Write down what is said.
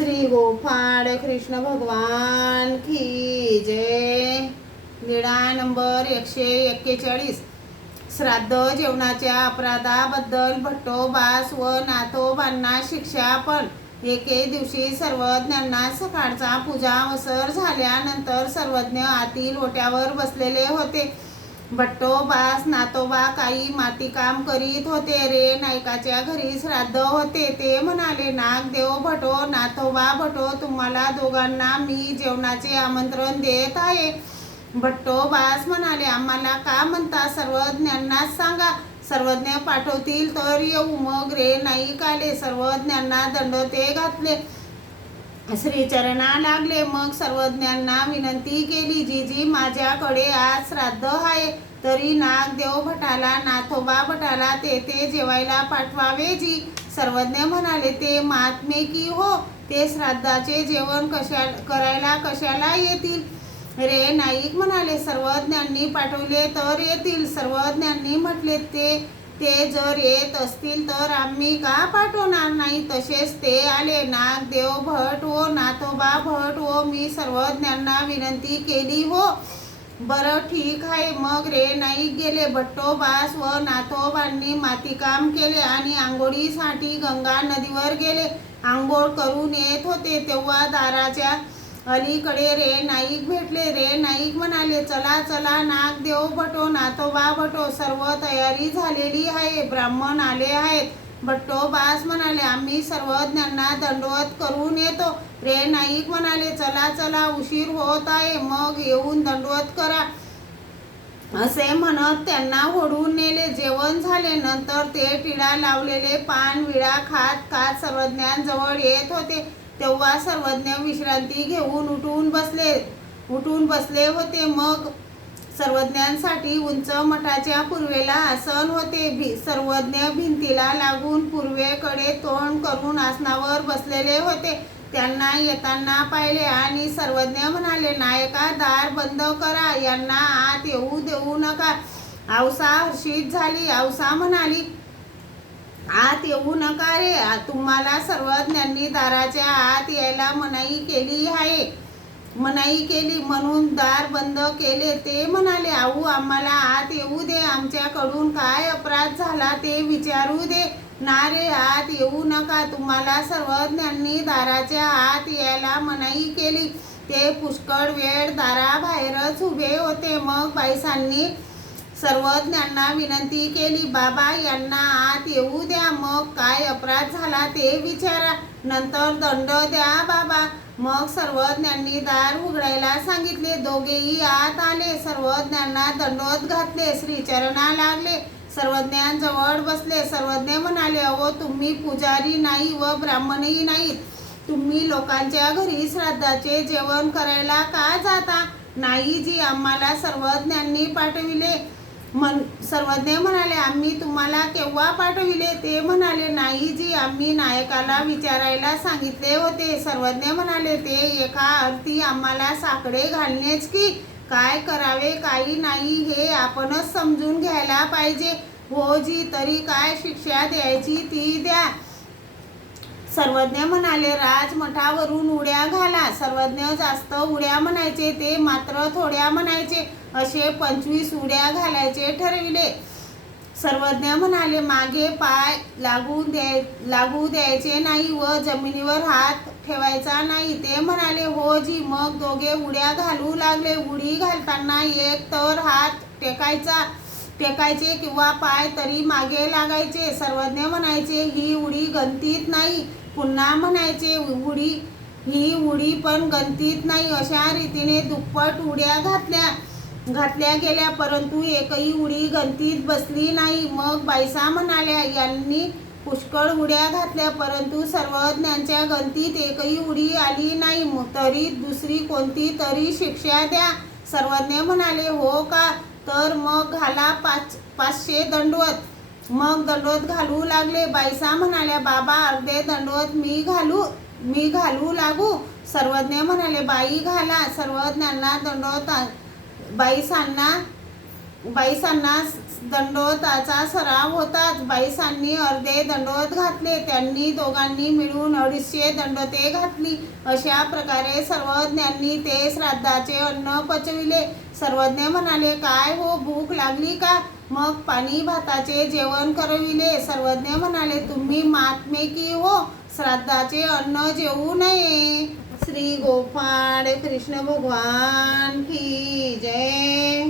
श्री गोपाळ कृष्ण भगवान की जय। विडा नंबर 141। श्राद्ध जेवणाच्या अपराधाबद्दल भट्टोबास व नाथोबांना शिक्षा। पण एके दिवशी सर्वज्ञांना सकाळचा पूजा अवसर झाल्यानंतर सर्वज्ञ आतील ओट्यावर बसलेले होते। भट्टोबास नाथोबा काही मातीकाम करीत होते। रे नायकाच्या घरी श्राद्ध होते। ते म्हणाले, नागदेव भटो, नाथोबा भटो, तुम्हाला दोघांना मी जेवणाचे आमंत्रण देत आहे। भट्टोबास म्हणाले, आम्हाला का म्हणता? सर्वज्ञांना सांगा, सर्वज्ञ पाठवतील तर येऊ। मग रे नाईक आले, सर्वज्ञांना दंड ते घातले, श्रीचरणा लागले। मग सर्वज्ञांना विनंती केली, जी माझ्याकडे आज श्राद्ध आहे, तरी नागदेव भटाला, नाथोबा भटाला ते जेवायला पाठवावे जी। सर्वज्ञ म्हणाले, ते महात्मे की हो, ते श्राद्धाचे जेवण करायला कशाला येतील? रे नाईक म्हणाले, सर्वज्ञांनी पाठवले तर येतील। सर्वज्ञांनी म्हटले, ते जर येत असतील तर आम्ही का पाठवणार नाही? तसेच ते आले। नागदेव भट हो, नाथोबा भट हो, मी सर्वज्ञांना विनंती केली हो। बरं, ठीक आहे। मग रे नाईक गेले। भट्टोबास व नाथोबांनी मातीकाम केले आणि आंघोळीसाठी गंगा नदीवर गेले। आंघोळ करून येत होते तेव्हा दाराच्या अलीकडे रे नाईक भेटले। रे नाईक म्हणाले, चला चला नागदेव भटो, नाथोबा भटो, सर्व तयारी झालेली आहे, ब्राह्मण आले आहेत। भट्टोबास म्हणाले, आम्ही सर्वज्ञांना दंडवत करून येतो। रे नाईक म्हणाले, चला चला, उशीर होत आहे, मग येऊन दंडवत करा, असे म्हणत त्यांना ओढून नेले। जेवण झाले नंतर ते टिळा लावलेले पान विडा खात खात सर्वज्ञांजवळ येत होते तेव्हा सर्वज्ञ विश्रांती घेऊन उठून बसले होते। मग सर्वज्ञांसाठी उंच मठाच्या पूर्वेला आसन होते। सर्वज्ञ भिंतीला लागून पूर्वेकडे तोंड करून आसनावर बसलेले होते। त्यांना येताना पाहिले आणि सर्वज्ञ म्हणाले, नायका, दार बंद करा, यांना आत येऊ देऊ नका। औसा हर्षित झाली। औसा म्हणाली, आत येऊ नका रे, तुम्हाला सर्वज्ञांनी दाराच्या आत यायला मनाई केली म्हणून दार बंद केले। ते म्हणाले, आऊ, आम्हाला आत येऊ दे, आमच्याकडून काय अपराध झाला ते विचारू दे ना रे, आत येऊ नका, तुम्हाला सर्वज्ञांनी दाराच्या आत यायला मनाई केली। ते पुष्कळ वेळ दाराबाहेरच उभे होते। मग बाईसांनी सर्वज्ञांना विनंती केली, बाबा, यांना आत येऊ द्या, मग काय अपराध झाला ते विचारा, नंतर दंड द्या बाबा। मग सर्वज्ञांनी दार उघडायला सांगितले। दोघेही आत आले। सर्वज्ञांना दंडवत घातले, श्रीचरणा लागले, सर्वज्ञांजवळ बसले। सर्वज्ञ म्हणाले, अहो, तुम्ही पुजारी नाही व ब्राह्मणही नाहीत, तुम्ही लोकांच्या घरी श्राद्धाचे जेवण करायला का जाता? नाही जी, आम्हाला सर्वज्ञांनी पाठविले। सर्वज्ञ म्हणाले, आम्ही तुम्हाला केव्हा पाठविले? ते म्हणाले, नाही जी, आम्ही नायकाला विचारायला सांगितले होते। सर्वज्ञ म्हणाले, ते एका अर्थी आम्हाला साकडे घालणेच की काय करावे काही नाही हे आपणच समजून घ्यायला पाहिजे। हो जी, तरी काय शिक्षा द्यायची ती द्या। सर्वज्ञ म्हणाले, राजमठावरून उड्या घाला। सर्वज्ञ जास्त उड्या म्हणायचे, ते मात्र थोड्या म्हणायचे, असे 25 उड्या घालायचे ठरविले। सर्वज्ञ म्हणाले, मागे पाय लागू द्यायचे नाही व जमिनीवर हात ठेवायचा नाही। ते म्हणाले, हो जी। मग दोघे उड्या घालू लागले। उडी घालताना एक तर हात टेकायचे किंवा पाय तरी मागे लागायचे। सर्वज्ञ म्हणायचे, ही उडी गणतीत नाही, पुन्हा म्हणायचे, ही उडी पण गणतीत नाही। अशा रीतीने दुप्पट उड्या घातल्या गेल्या, परंतु एकही उडी गणतीत बसली नाही। मग बाईसा म्हणाल्या, यांनी पुष्कळ उड्या घातल्या, परंतु सर्वज्ञांच्या गणतीत एकही उडी आली नाही, तरी दुसरी कोणती तरी शिक्षा द्या। सर्वज्ञ म्हणाले, हो का, तर मग घाला 500 दंडवत। मग दंडवत घालू लागले। बाईसा म्हणाल्या, बाबा, अर्धे दंडवत मी घालू लागू? सर्वज्ञ म्हणाले, बाई घाला। सर्वज्ञांना दंडवत बाईसांना बाईसांना दंडोताचा सराव होताच. बाईसांनी अर्धे दंडोत घातले. त्यांनी दोघांनी मिळून 250 दंडोते घातली. अशा प्रकारे सर्वज्ञांनी ते श्राद्धाचे अन्न पचविले. सर्वज्ञ म्हणाले, काय हो, भूक लागली का? मग पाणी भाताचे जेवण करविले. सर्वज्ञ म्हणाले, तुम्ही महात्मे की हो, श्राद्धाचे अन्न जेवू नये. श्री गोपाळ कृष्ण भगवान की जय.